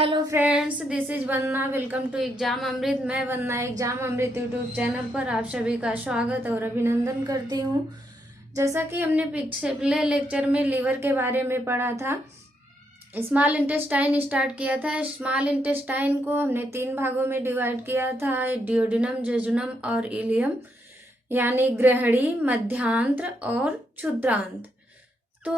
Hello friends, this is Vandana. Welcome to exam Amrit. मैं Vandana exam Amrit YouTube channel पर आप सभी का स्वागत और अभिनंदन करती हूँ। जैसा कि हमने पिछले लेक्चर में लीवर के बारे में पढ़ा था, स्मॉल इंटेस्टाइन स्टार्ट किया था। स्मॉल इंटेस्टाइन को हमने 3 भागों में डिवाइड किया था, डियोडिनम, जेजुनम और इलियम, यानी ग्रहणी, मध्यांत्र और क्षुद्रांत। तो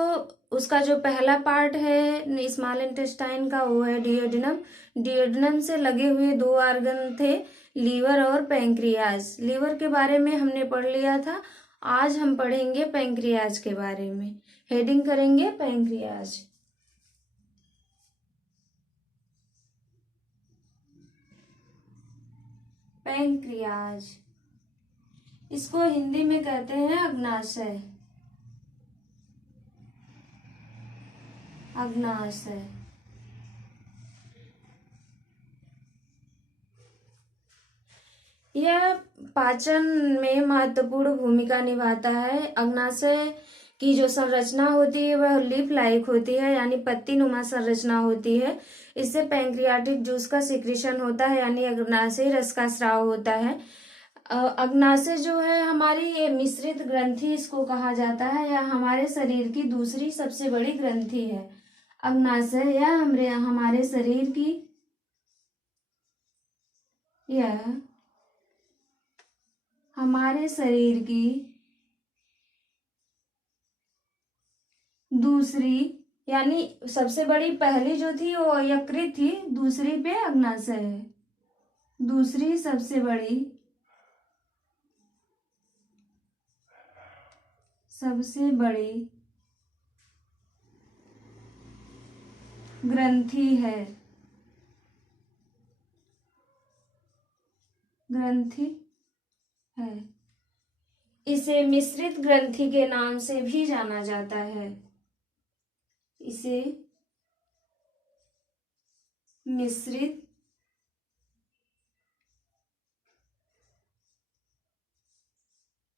उसका जो पहला पार्ट है स्मॉल इंटेस्टाइन का, वो है डियोडिनम। डियोडिनम से लगे हुए 2 ऑर्गन थे, लीवर और पैंक्रियाज। लीवर के बारे में हमने पढ़ लिया था। आज हम पढ़ेंगे पैंक्रियाज के बारे में। हेडिंग करेंगे पैंक्रियाज। पैंक्रियाज, इसको हिंदी में कहते हैं अग्नाशय। अग्नाशय यह पाचन में महत्वपूर्ण भूमिका निभाता है। अग्नाशय की जो संरचना होती है वह लीफ लाइक होती है, यानी पत्ती नुमा संरचना होती है। इससे पैंक्रियाटिक जूस का सिक्रीशन होता है, यानी अग्नाशय रस का स्राव होता है। अग्नाशय जो है हमारी, ये मिश्रित ग्रंथि इसको कहा जाता है, या हमारे शरीर की दूसरी सबसे बड़ी ग्रंथि है। अग्नाशय या हमारे शरीर की, यह हमारे शरीर की दूसरी, यानी सबसे बड़ी पहली जो थी वो यकृत थी, दूसरी पे अग्नाशय है। दूसरी सबसे बड़ी ग्रंथि है। ग्रंथि है। इसे मिश्रित ग्रंथि के नाम से भी जाना जाता है। इसे मिश्रित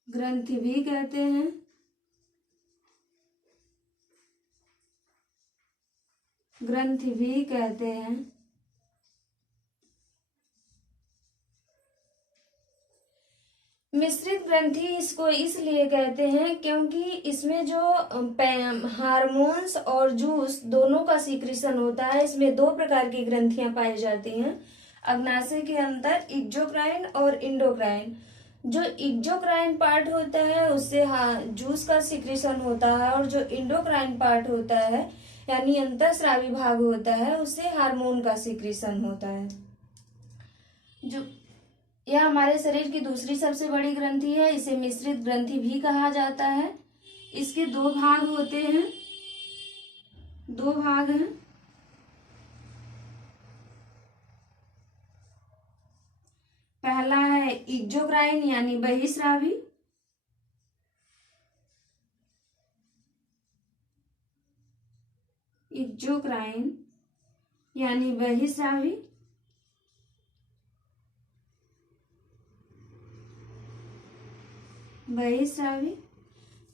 ग्रंथि भी कहते हैं। ग्रंथि भी कहते हैं। मिश्रित ग्रंथि इसको इसलिए कहते हैं क्योंकि इसमें जो हार्मोन्स और जूस दोनों का सिक्रीशन होता है। इसमें 2 प्रकार की ग्रंथियां पाई जाती हैं अग्नाशय के अंदर, एक्सोक्राइन और इंडोक्राइन। जो एक्सोक्राइन पार्ट होता है उससे जूस का सिक्रीशन होता है, और जो इंडोक्राइन पार्ट होता है यानी अंतःस्रावी भाग होता है, उससे हार्मोन का सिक्रीशन होता है। जो यह हमारे शरीर की दूसरी सबसे बड़ी ग्रंथि है। इसे मिश्रित ग्रंथि भी कहा जाता है। इसके 2 भाग होते हैं। 2 भाग हैं। पहला है एक्सोक्राइन यानी बहिस्रावी। एक्सोक्राइन यानी बहिस्रावी। बहिस्रावी।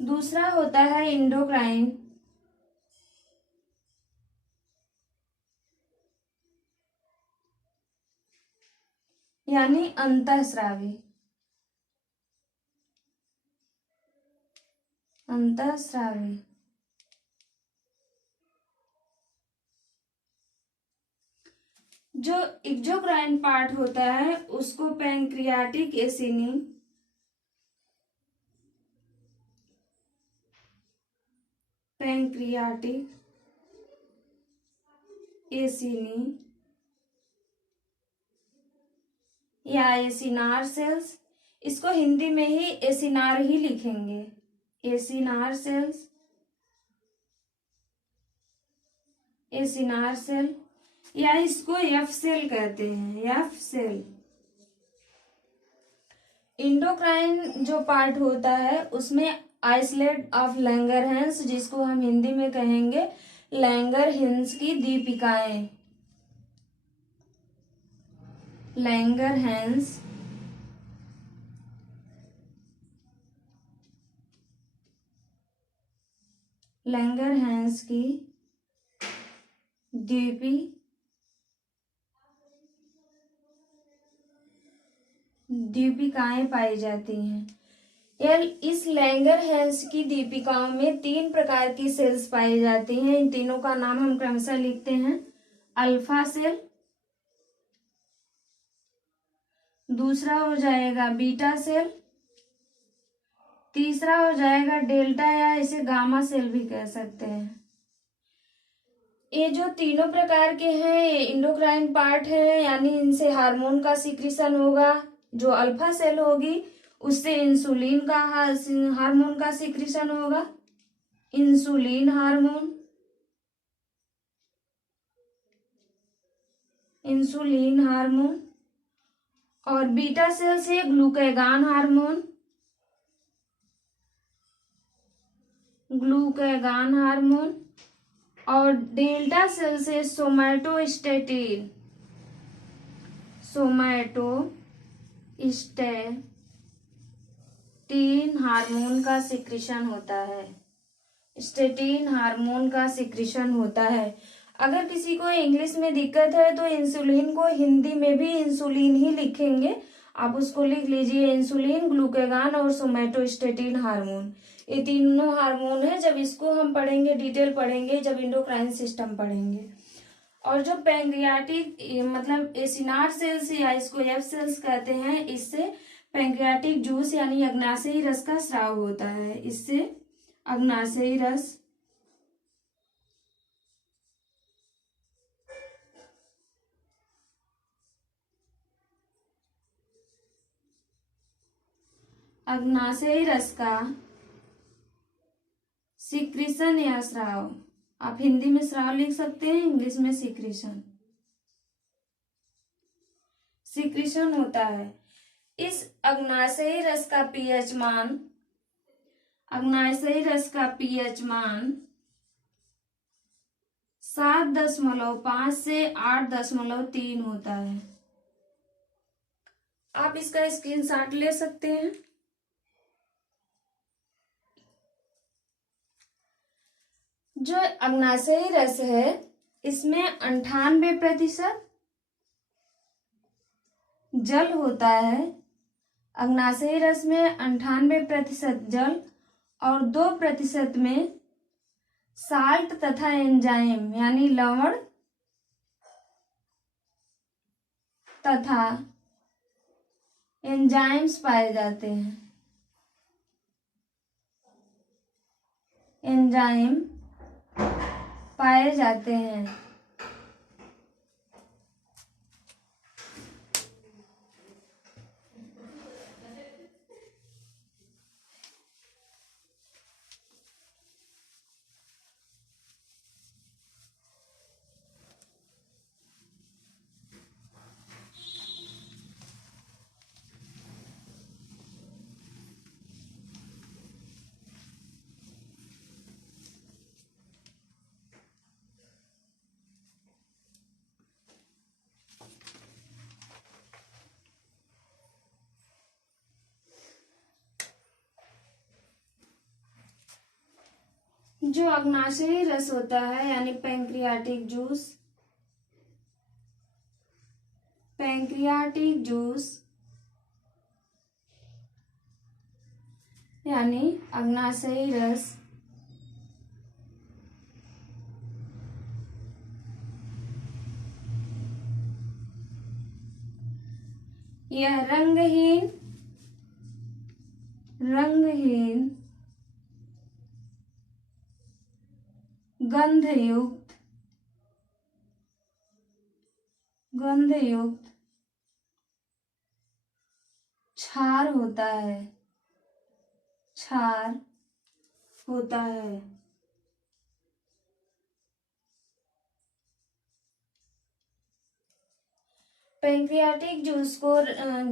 दूसरा होता है इंडोक्राइन यानी अंतःस्रावी। अंतःस्रावी। जो एक्सोक्राइन पार्ट होता है उसको पैंक्रियाटिक एसिनी, पैंक्रियाटिक एसिनी या एसिनार सेल्स, इसको हिंदी में ही एसिनार ही लिखेंगे, एसिनार सेल्स, एसिनार सेल, या इसको एफ सेल कहते हैं, एफ सेल। इंडोक्राइन जो पार्ट होता है उसमें आइसलेट ऑफ लैंगरहैंस, जिसको हम हिंदी में कहेंगे लैंगरहैंस की दीपिकाएं, लैंगरहैंस लैंगरहैंस की दीपिकाएं दीपिकाएं पाई जाती हैं। इस लैंगरहैंस की दीपिकाओं में 3 प्रकार की सेल्स पाई जाती हैं। इन तीनों का नाम हम क्रमशः लिखते हैं। अल्फा सेल, दूसरा हो जाएगा बीटा सेल, तीसरा हो जाएगा डेल्टा या इसे गामा सेल भी कह सकते हैं। ये जो तीनों प्रकार के हैं इंडोक्राइन पार्ट है, यानी इनसे हार्मोन का सिक्रीशन होगा। जो अल्फा सेल होगी उससे इंसुलिन का हार्मोन का सिक्रीशन होगा, इंसुलिन हार्मोन, इंसुलिन हार्मोन। और बीटा सेल से ग्लूकेगान हार्मोन, ग्लूकेगान हार्मोन। और डेल्टा सेल से सोमैटोस्टेटिन, सोमैटोस्टेटिन हार्मोन का सिक्रीशन होता है। स्टेटिन हार्मोन का सिक्रीशन होता है। अगर किसी को इंग्लिश में दिक्कत है तो इंसुलिन को हिंदी में भी इंसुलिन ही लिखेंगे, आप उसको लिख लीजिए। इंसुलिन, ग्लूकेगान और सोमैटोस्टेटिन हार्मोन, ये तीनों हार्मोन है। जब इसको हम पढ़ेंगे, डिटेल पढ़ेंगे जब एंडोक्राइन सिस्टम पढ़ेंगे। और जो पैंक्रियाटिक मतलब एसिनार सेल्स या इसको एफ सेल्स कहते हैं, इससे पैंक्रियाटिक जूस यानी अग्नाशयी रस का स्राव होता है। इससे अग्नाशयी रस, अग्नाशयी रस का सिक्रीशन या स्राव, आप हिंदी में स्राव लिख सकते हैं, इंग्लिश में सिक्रीशन, सिक्रीशन होता है। इस अग्नाशयी रस का पीएच मान, अग्नाशयी रस का पीएच मान 7.5 से 8.3 होता है। आप इसका स्क्रीनशॉट ले सकते हैं। जो अग्नाशयी रस है इसमें 98% जल होता है। अग्नाशयी रस में 98% जल और 2% में साल्ट तथा एंजाइम यानी लवण तथा एंजाइम्स पाए जाते हैं। एंजाइम पाए जाते हैं। जो अग्नाशयी रस होता है यानी पैंक्रियाटिक जूस, पैंक्रियाटिक जूस यानी अग्नाशयी रस यह रंगहीन गंधयुक्त क्षार होता है, क्षार होता है। पैंक्रियाटिक जूस को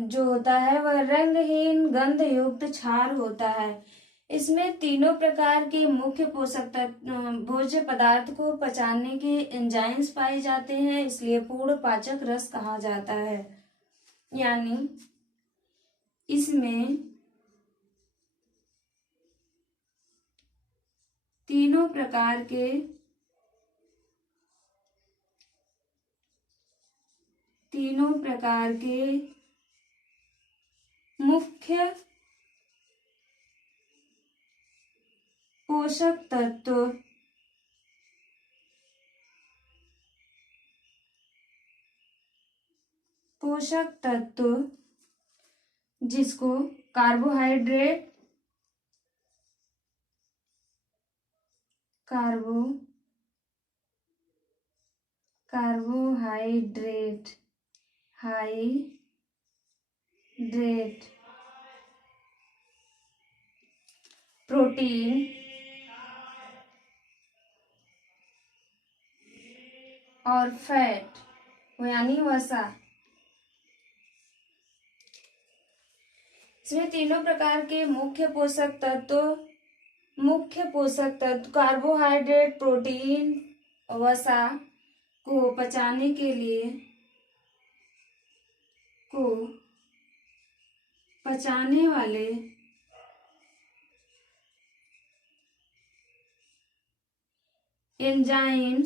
जो होता है वह रंगहीन गंधयुक्त क्षार होता है। इसमें तीनों प्रकार के मुख्य पोषक भोज्य पदार्थ को पचाने के एंजाइम्स पाए जाते हैं, इसलिए पूर्ण पाचक रस कहा जाता है। यानी इसमें तीनों प्रकार के मुख्य पोषक तत्व जिसको कार्बोहाइड्रेट हाइड्रेट प्रोटीन और फैट यानी वसा, इसमें तीनों प्रकार के मुख्य पोषक तत्व कार्बोहाइड्रेट, प्रोटीन, वसा को पचाने वाले एंजाइम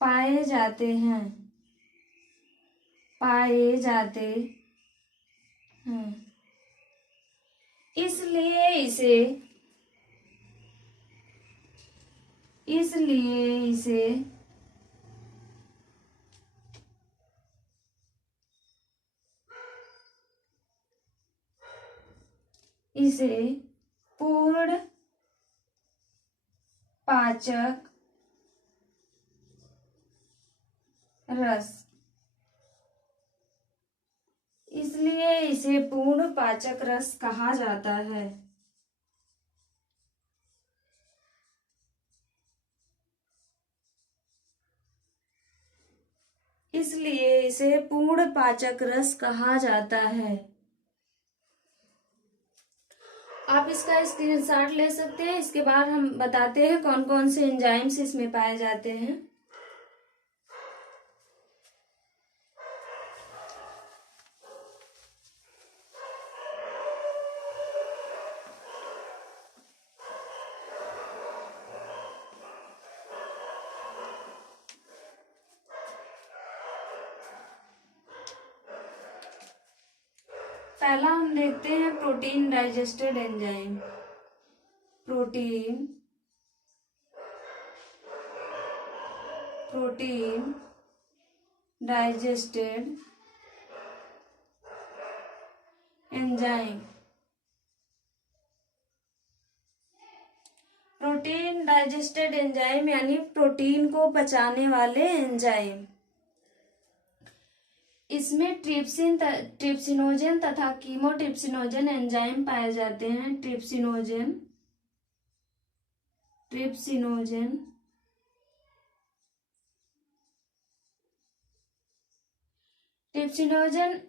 पाए जाते हैं। इसलिए इसे पूर्ण पाचक रस कहा जाता है। इसलिए इसे पूर्ण पाचक रस कहा जाता है। आप इसका स्क्रीनशॉट ले सकते हैं। इसके बाद हम बताते हैं कौन कौन से एंजाइम्स इसमें पाए जाते हैं। पहला हम देखते हैं protein digested enzyme. Protein digested enzyme. Protein digested enzyme यानी प्रोटीन को पचाने वाले एंजाइम। इसमें ट्रिप्सिनोजन तथा कीमोट्रिप्सिनोजन एंजाइम पाए जाते हैं। ट्रिप्सिनोजन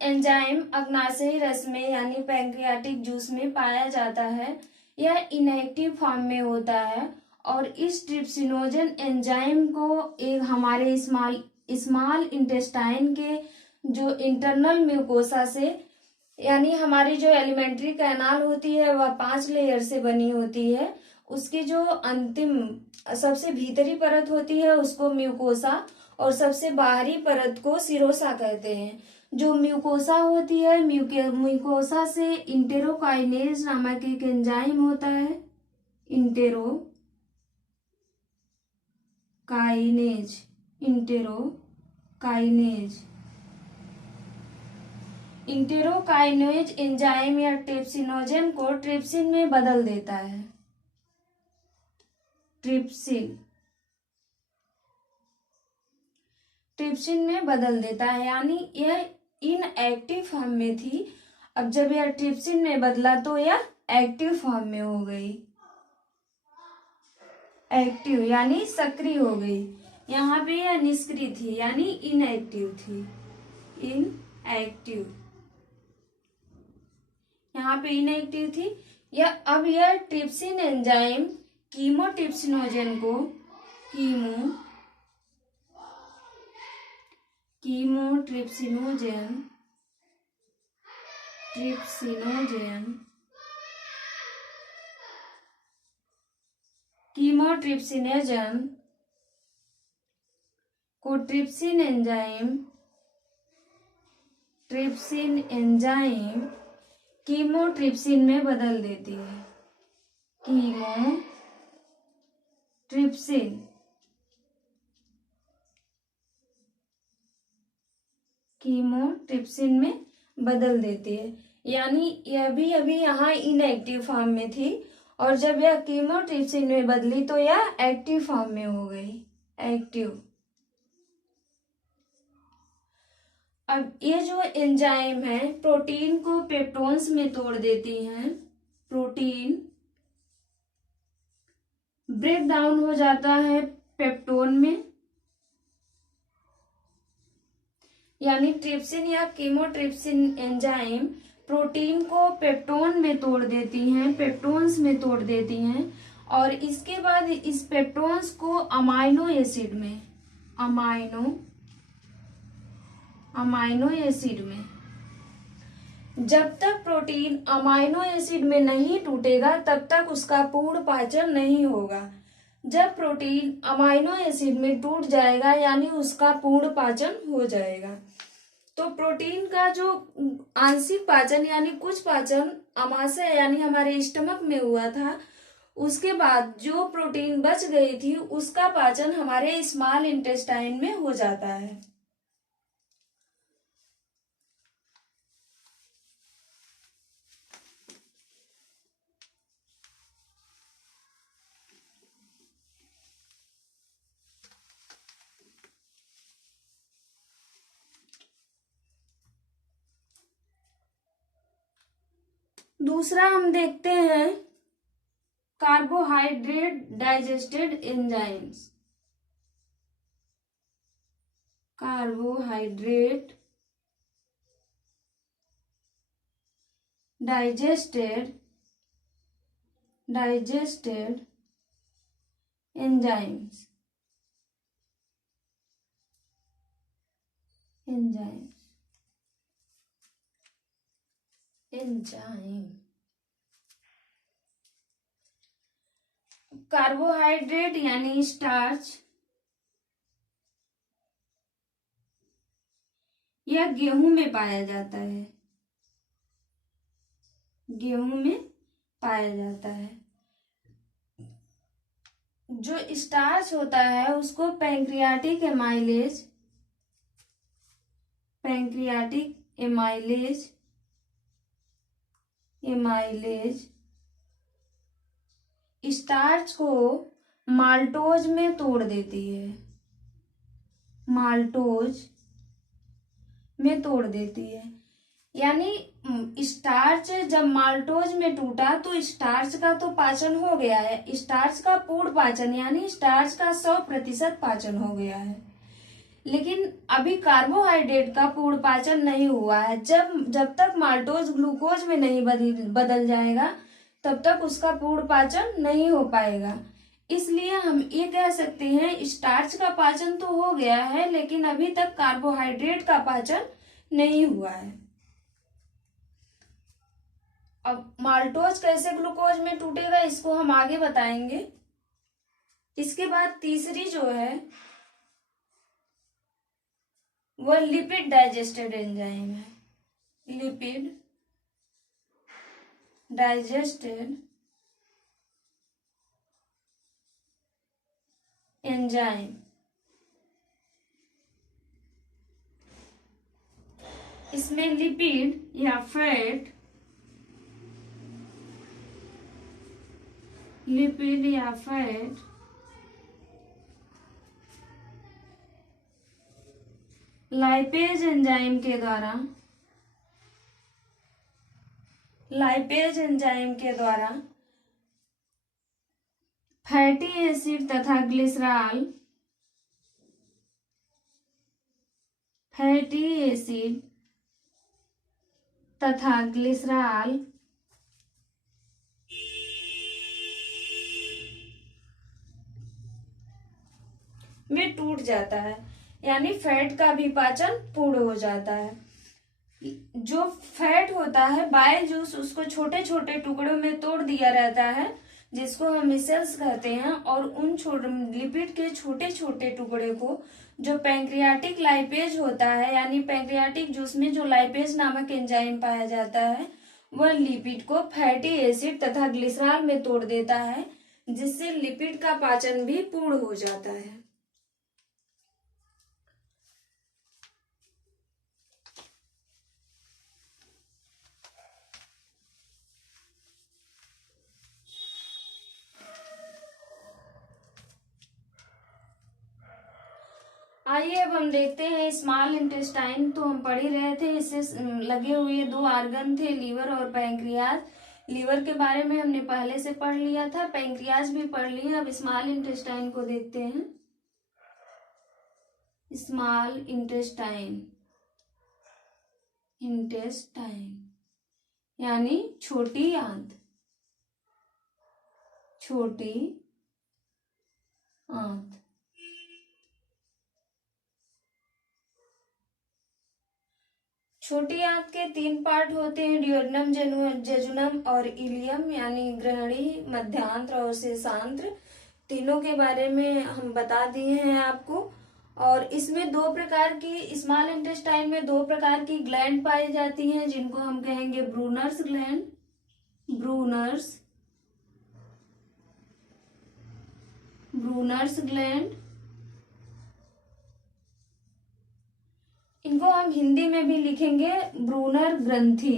एंजाइम अग्नाशयी रस में यानी पैंक्रियाटिक जूस में पाया जाता है। यह इनएक्टिव फॉर्म में होता है और इस ट्रिप्सिनोजन एंजाइम को एक हमारे स्मॉल इंटेस्टाइन के जो इंटरनल म्यूकोसा से यानी हमारी जो एलिमेंट्री कैनाल होती है वह 5 लेयर से बनी होती है। उसकी जो अंतिम सबसे भीतरी परत होती है उसको म्यूकोसा और सबसे बाहरी परत को सिरोसा कहते हैं। जो म्यूकोसा होती है म्यूकोसा से इंटेरोकाइनेज नामक एक एंजाइम होता है। इंटेरोकाइनेज एंजाइम या ट्रिप्सिनोजन को ट्रिप्सिन में बदल देता है। ट्रिप्सिन में बदल देता है यानी यह इनएक्टिव फॉर्म में थी। अब जब यह ट्रिप्सिन में बदला तो यह एक्टिव फॉर्म में हो गई। एक्टिव यानी सक्रिय हो गई। यहाँ पे यह निष्क्रिय थी यानी इनएक्टिव थी। यहाँ पे इनएक्टिव थी। अब यह ट्रिप्सिन एंजाइम कीमोट्रिप्सिनोजन को कीमोट्रिप्सिनोजन को ट्रिप्सिन एंजाइम कीमोट्रिप्सिन में बदल देती है। कीमोट्रिप्सिन में बदल देती है। यानी यह भी अभी यहाँ इनएक्टिव फॉर्म में थी और जब यह कीमोट्रिप्सिन में बदली तो यह एक्टिव फॉर्म में हो गई, एक्टिव। अब ये जो एंजाइम है प्रोटीन को पेप्टोन्स में तोड़ देती हैं। प्रोटीन ब्रेक डाउन हो जाता है पेप्टोन में, यानी ट्रिप्सिन या कीमोट्रिप्सिन एंजाइम प्रोटीन को पेप्टोन में तोड़ देती हैं, पेप्टोन्स में तोड़ देती हैं और इसके बाद इस पेप्टोन्स को अमाइनो एसिड में जब तक प्रोटीन अमाइनो एसिड में नहीं टूटेगा तब तक उसका पूर्ण पाचन नहीं होगा। जब प्रोटीन अमाइनो एसिड में टूट जाएगा यानी उसका पूर्ण पाचन हो जाएगा। तो प्रोटीन का जो आंशिक पाचन यानी कुछ पाचन अमाशय यानी हमारे स्टमक में हुआ था, उसके बाद जो प्रोटीन बच गई थी उसका पाचन हमारे स्मॉल इंटेस्टाइन में हो जाता है। दूसरा हम देखते हैं carbohydrate digested enzymes. Carbohydrate digested enzymes. Carbohydrate यानी स्टार्च, यह गेहूं में पाया जाता है। जो स्टार्च होता है उसको पैंक्रियाटिक एमाइलेज स्टार्च को माल्टोज में तोड़ देती है। यानी स्टार्च जब माल्टोज में टूटा तो स्टार्च का तो पाचन हो गया है, स्टार्च का पूर्ण पाचन यानी स्टार्च का 100% पाचन हो गया है। लेकिन अभी कार्बोहाइड्रेट का पूर्ण पाचन नहीं हुआ है। जब तक माल्टोज ग्लूकोज में नहीं बदल जाएगा तब तक उसका पूर्ण पाचन नहीं हो पाएगा। इसलिए हम ये कह सकते हैं स्टार्च का पाचन तो हो गया है लेकिन अभी तक कार्बोहाइड्रेट का पाचन नहीं हुआ है। अब माल्टोज कैसे ग्लूकोज में टूटेगा इसको हम आगे बताएंगे। इसके बाद तीसरी जो है वह लिपिड डाइजेस्टेड एंजाइम है। Lipid digested enzyme. इसमें लिपिड या फैट लाइपेज एंजाइम के द्वारा फैटी एसिड तथा ग्लिसरॉल में टूट जाता है, यानी फैट का भी पाचन पूर्ण हो जाता है। जो फैट होता है बाइल जूस उसको छोटे छोटे टुकड़ों में तोड़ दिया रहता है जिसको हम मिसल्स कहते हैं, और उन लिपिड के छोटे छोटे टुकड़े को जो पैंक्रियाटिक लाइपेज होता है, यानी पैंक्रियाटिक जूस में जो लाइपेज नामक एंजाइम पाया जाता है, वह लिपिड को फैटी एसिड तथा ग्लिसरॉल में तोड़ देता है, जिससे लिपिड का पाचन भी पूर्ण हो जाता है। आइए अब हम देखते हैं स्मॉल इंटेस्टाइन। तो हम पढ़ ही रहे थे, इससे लगे हुए दो आर्गन थे, लीवर और पैंक्रियाज। लीवर के बारे में हमने पहले से पढ़ लिया था, पैंक्रियाज भी पढ़ लिया। अब स्मॉल इंटेस्टाइन को देखते हैं। स्मॉल इंटेस्टाइन, इंटेस्टाइन यानी छोटी आंत, छोटी आंत। छोटी आंत के 3 पार्ट होते हैं, ड्यूodenum, जेजुनम और इलियम, यानी ग्रहणी, मध्यांत्र और शेषांत्र। तीनों के बारे में हम बता दिए हैं आपको। और इसमें 2 प्रकार की, स्मॉल इंटेस्टाइन में 2 प्रकार की ग्लैंड पाई जाती हैं, जिनको हम कहेंगे ब्रूनर्स ग्लैंड, ब्रूनर्स ग्लैंड। इनको हम हिंदी में भी लिखेंगे ब्रूनर ग्रंथि,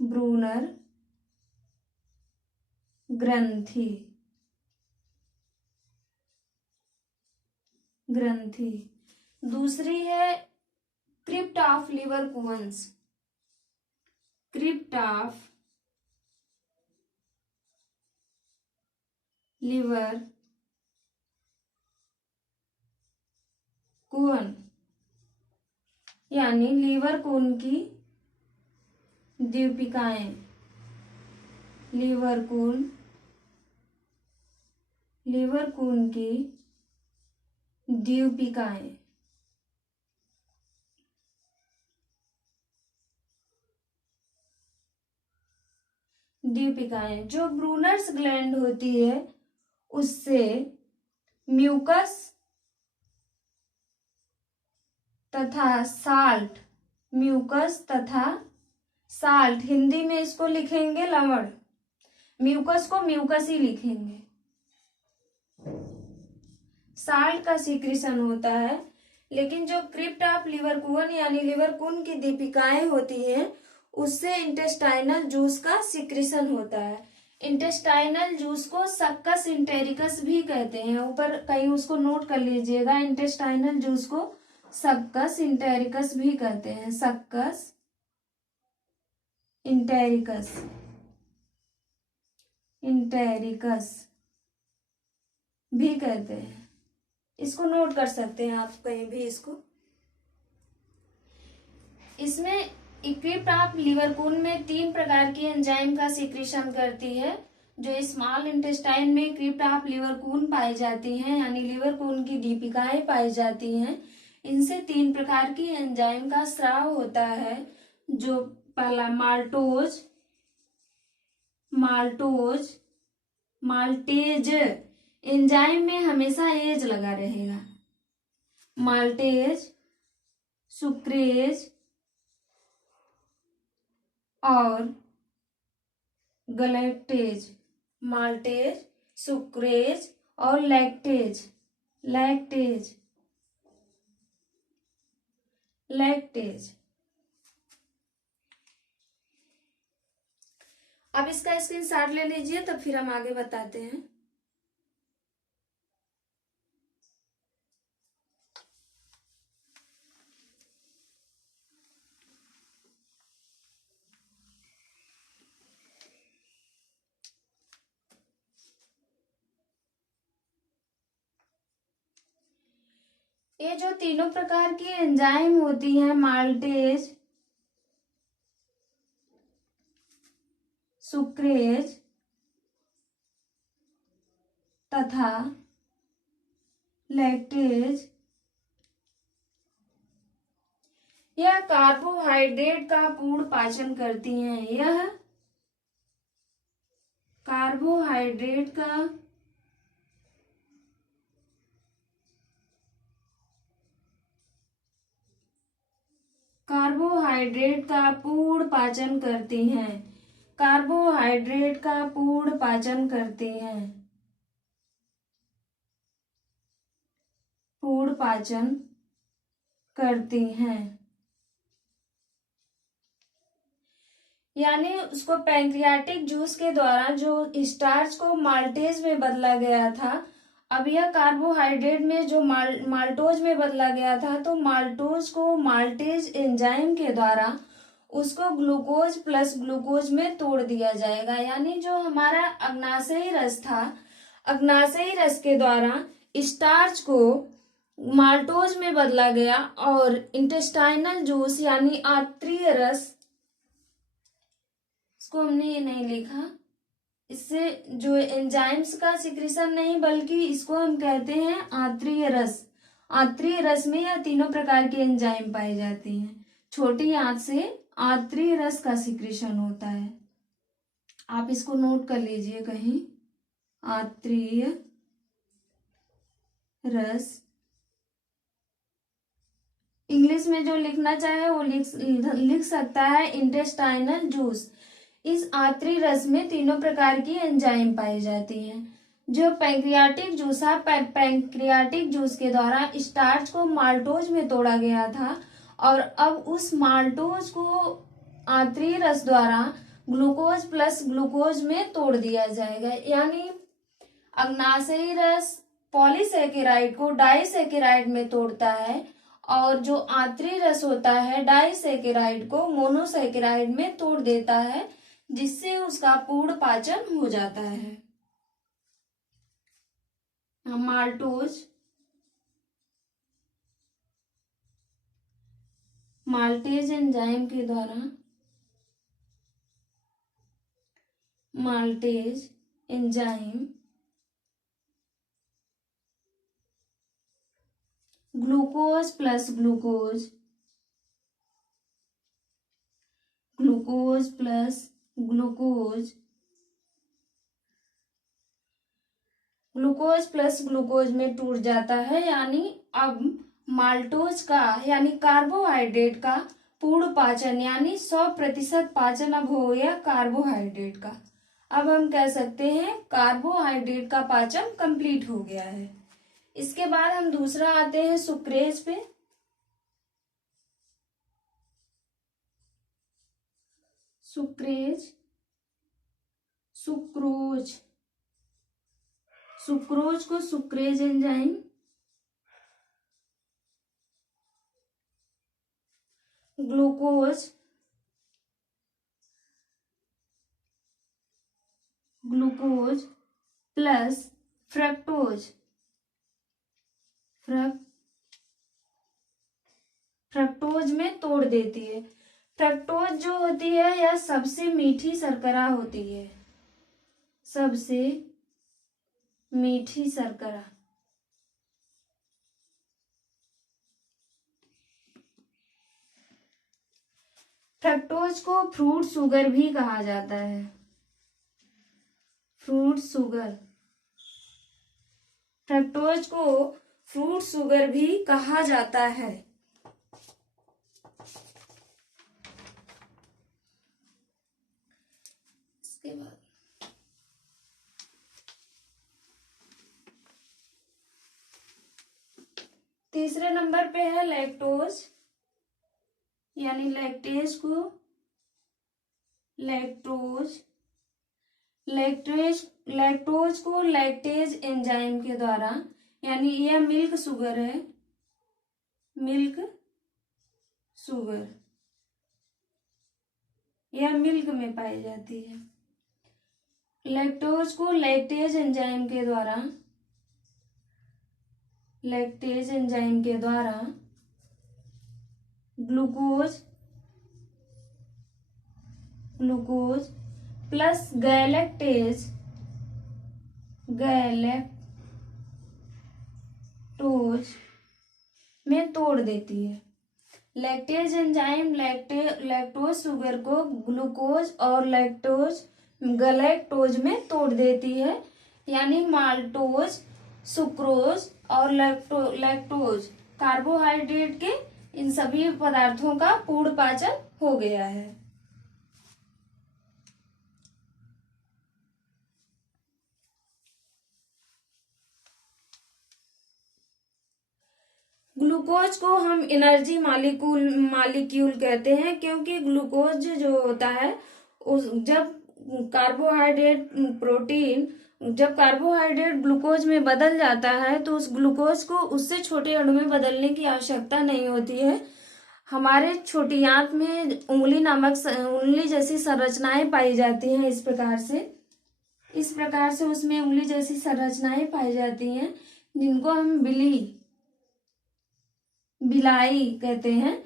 ब्रूनर ग्रंथि, ग्रंथि। दूसरी है क्रिप्ट ऑफ लिवर कुवंस, क्रिप्ट ऑफ लिवर कुवन, यानी लीवर कून की द्वीपिकाएं, लीवर कून की द्वीपिकाएं। द्वीपिकाएं जो ब्रूनर्स ग्लैंड होती है, उससे म्यूकस तथा साल्ट, म्यूकस तथा साल्ट, हिंदी में इसको लिखेंगे लवण, म्यूकस को म्यूकस ही लिखेंगे, साल्ट का सिक्रीशन होता है। लेकिन जो क्रिप्ट ऑफ लिवर कुवन यानी लिवर कुन की दीपिकाएं होती हैं, उससे इंटेस्टाइनल जूस का सिक्रीशन होता है। इंटेस्टाइनल जूस को सक्कस इंटेरिकस भी कहते हैं, ऊपर कहीं उसको नोट कर लीजिएगा। इंटेस्टाइनल जूस को सक्कस इंटेरिकस भी कहते हैं, सक्कस इंटेरिकस, इंटेरिकस भी कहते हैं। इसको नोट कर सकते हैं आप कहीं भी इसको। इसमें क्रिप्ट ऑफ लिवर कून में 3 प्रकार की एंजाइम का सिक्रीशन करती है। जो स्मॉल इंटेस्टाइन में क्रिप्ट ऑफ लिवर कून पाई जाती हैं, यानी लिवर कून की दीपिकाएं पाई जाती हैं, इनसे 3 प्रकार की एंजाइम का स्राव होता है। जो पहला माल्टोज, माल्टेज एंजाइम में हमेशा एज लगा रहेगा, माल्टेज, सुक्रेज और गलैक्टेज, माल्टेज, सुक्रेज और लैक्टेज, लैक्टेज। अब इसका स्क्रीनशॉट ले लीजिए, तब फिर हम आगे बताते हैं। ये जो तीनों प्रकार की एंजाइम होती हैं, माल्टेज, सुक्रेज तथा लैक्टेज, यह कार्बोहाइड्रेट का पूर्ण पाचन करती हैं। यह कार्बोहाइड्रेट का पूर्ण पाचन करती हैं। कार्बोहाइड्रेट का पूर्ण पाचन करती हैं। पूर्ण पाचन करती हैं। यानी उसको पैंक्रियाटिक जूस के द्वारा जो स्टार्च को माल्टेज में बदला गया था, अब यह कार्बोहाइड्रेट में जो माल्टोज में बदला गया था, तो माल्टोज को माल्टेज एंजाइम के द्वारा उसको ग्लूकोज प्लस ग्लूकोज में तोड़ दिया जाएगा। यानी जो हमारा अग्नाशयी रस था, अग्नाशयी रस के द्वारा स्टार्च को माल्टोज में बदला गया और इंटेस्टाइनल जूस यानी आंत्रीय रस, इसको हमने ये नहीं लिखा, इससे जो एंजाइम्स का सिक्रीशन नहीं बल्कि इसको हम कहते हैं आंत्रीय रस। आंत्रीय रस में यह तीनों प्रकार के एंजाइम पाई जाती हैं। छोटी आंत से आंत्रीय रस का सिक्रीशन होता है। आप इसको नोट कर लीजिए कहीं, आंत्रीय रस। इंग्लिश में जो लिखना चाहे वो लिख सकता है इंटेस्टाइनल जूस। इस आंतरिक रस में तीनों प्रकार की एंजाइम पाई जाती हैं। जो पैंक्रियाटिक जूस है, पैंक्रियाटिक जूस के द्वारा स्टार्च को माल्टोज में तोड़ा गया था और अब उस माल्टोज को आंतरिक रस द्वारा ग्लूकोज प्लस ग्लूकोज में तोड़ दिया जाएगा। यानी अग्नाशयी रस पॉलीसेकेराइड को डाइसेकेराइड में तोड़ता है और जो आंतरिक रस होता है डाइसेकेराइड को मोनोसेकेराइड में तोड़ देता है, जिससे उसका पूर्ण पाचन हो जाता है। माल्टेज एंजाइम के द्वारा maltase enzyme glucose plus glucose, glucose plus glucose, glucose plus glucose में टूट जाता है। यानी अब माल्टोज का यानी कार्बोहाइड्रेट का पूर्ण पाचन यानी 100% पाचन अब हो गया कार्बोहाइड्रेट का। अब हम कह सकते हैं कार्बोहाइड्रेट का पाचन कंप्लीट हो गया है। इसके बाद हम दूसरा आते हैं सुक्रेज पे। सुक्रेज, सुक्रोज, सुक्रोज को sucrase enzyme, glucose, glucose plus fructose, fructose में तोड़ देती है। फ्रक्टोज जो होती है यह सबसे मीठी शर्करा होती है, सबसे मीठी शर्करा। फ्रक्टोज को फ्रूट शुगर भी कहा जाता है, फ्रूट शुगर। फ्रक्टोज को फ्रूट शुगर भी कहा जाता है। इसके बाद तीसरे नंबर पे है लैक्टोज, यानी लैक्टेज को लैक्टोज को लैक्टेज एंजाइम के द्वारा, यानी यह मिल्क शुगर है, मिल्क शुगर, यह मिल्क में पाई जाती है। लैक्टोज को लैक्टेज एंजाइम के द्वारा, लैक्टेज एंजाइम के द्वारा ग्लूकोज, ग्लूकोज प्लस गैलेक्टेज, गैलेक्टोज में तोड़ देती है। लैक्टेज एंजाइम लैक्टोज शुगर को ग्लूकोज और लैक्टोज गैलेक्टोज में तोड़ देती है। यानी माल्टोज, सुक्रोज और लैक्टोज कार्बोहाइड्रेट के इन सभी पदार्थों का पूर्ण पाचन हो गया है। ग्लूकोज को हम एनर्जी मालिक्यूल कहते हैं, क्योंकि ग्लूकोज जो होता है जब कार्बोहाइड्रेट ग्लूकोज में बदल जाता है तो उस ग्लूकोज को उससे छोटे अणु में बदलने की आवश्यकता नहीं होती है। हमारे छोटी आंत में उंगली जैसी संरचनाएं पाई जाती हैं। इस प्रकार से उसमें उंगली जैसी संरचनाएं पाई जाती हैं, जिनको हम विलाई कहते हैं।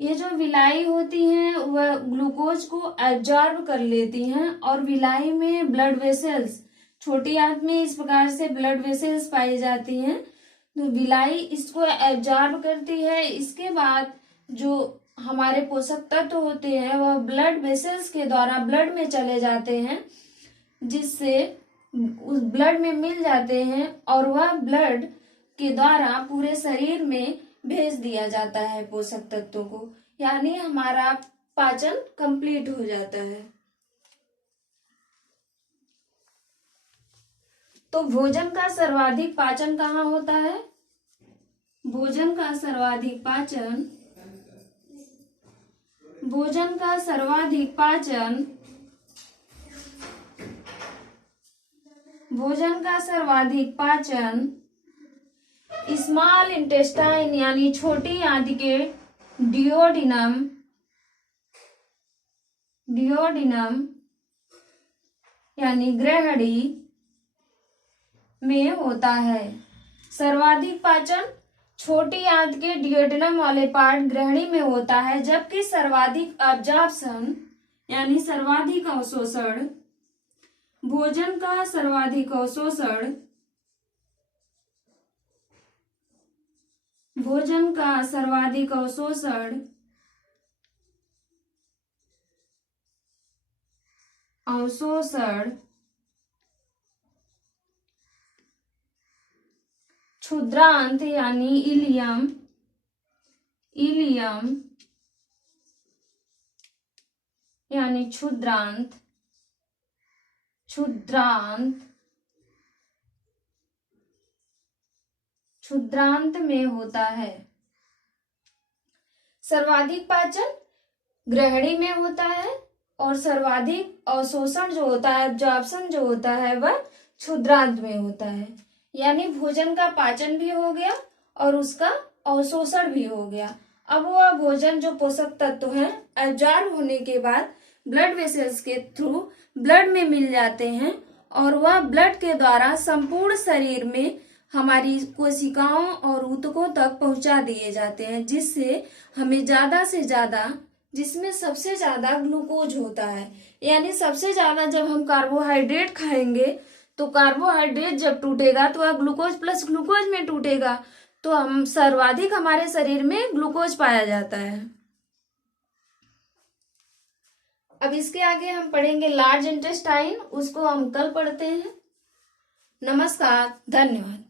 ये जो विलाई होती हैं वह ग्लूकोज को एब्जॉर्ब कर लेती हैं और विलाई में ब्लड वेसल्स, छोटी आंत में इस प्रकार से ब्लड वेसल्स पाई जाती हैं, तो विलाई इसको एब्जॉर्ब करती है। इसके बाद जो हमारे पोषक तत्व होते हैं वह ब्लड वेसल्स के द्वारा ब्लड में चले जाते हैं, जिससे उस ब्लड में मिल जाते हैं और वह ब्लड के द्वारा पूरे शरीर में भेज दिया जाता है पोषक तत्वों को। यानी हमारा पाचन कंप्लीट हो जाता है। तो भोजन का सर्वाधिक पाचन कहाँ होता है? भोजन का सर्वाधिक पाचन स्मॉल इंटेस्टाइन यानी छोटी आंत के डियोडिनम यानी ग्रहणी में होता है। सर्वाधिक पाचन छोटी आंत के डियोडिनम वाले पार्ट ग्रहणी में होता है, जबकि सर्वाधिक अब्जॉर्प्शन यानी सर्वाधिक अवशोषण, भोजन का सर्वाधिक अवशोषण क्षुद्रांत यानी इलियम यानी क्षुद्रांत में होता है। सर्वाधिक पाचन ग्रहणी में होता है और सर्वाधिक अवशोषण जो होता है, एब्जॉर्प्शन जो होता है, वह क्षुद्रांत में होता है। यानी भोजन का पाचन भी हो गया और उसका अवशोषण भी हो गया। अब वह भोजन जो पोषक तत्व हैं एब्जॉर्ब होने के बाद ब्लड वेसल्स के थ्रू ब्लड में मिल जाते हैं और वह ब्लड के द्वारा संपूर्ण शरीर में हमारी कोशिकाओं और ऊतकों तक पहुंचा दिए जाते हैं, जिससे हमें ज्यादा से ज्यादा, जिसमें सबसे ज्यादा ग्लूकोज होता है। यानी सबसे ज्यादा जब हम कार्बोहाइड्रेट खाएंगे तो कार्बोहाइड्रेट जब टूटेगा तो वह ग्लूकोज प्लस ग्लूकोज में टूटेगा, तो हम सर्वाधिक हमारे शरीर में ग्लूकोज पाया जाता है। अब इसके आगे हम पढ़ेंगे लार्ज इंटेस्टाइन, उसको हम कल पढ़ते हैं। नमस्कार, धन्यवाद।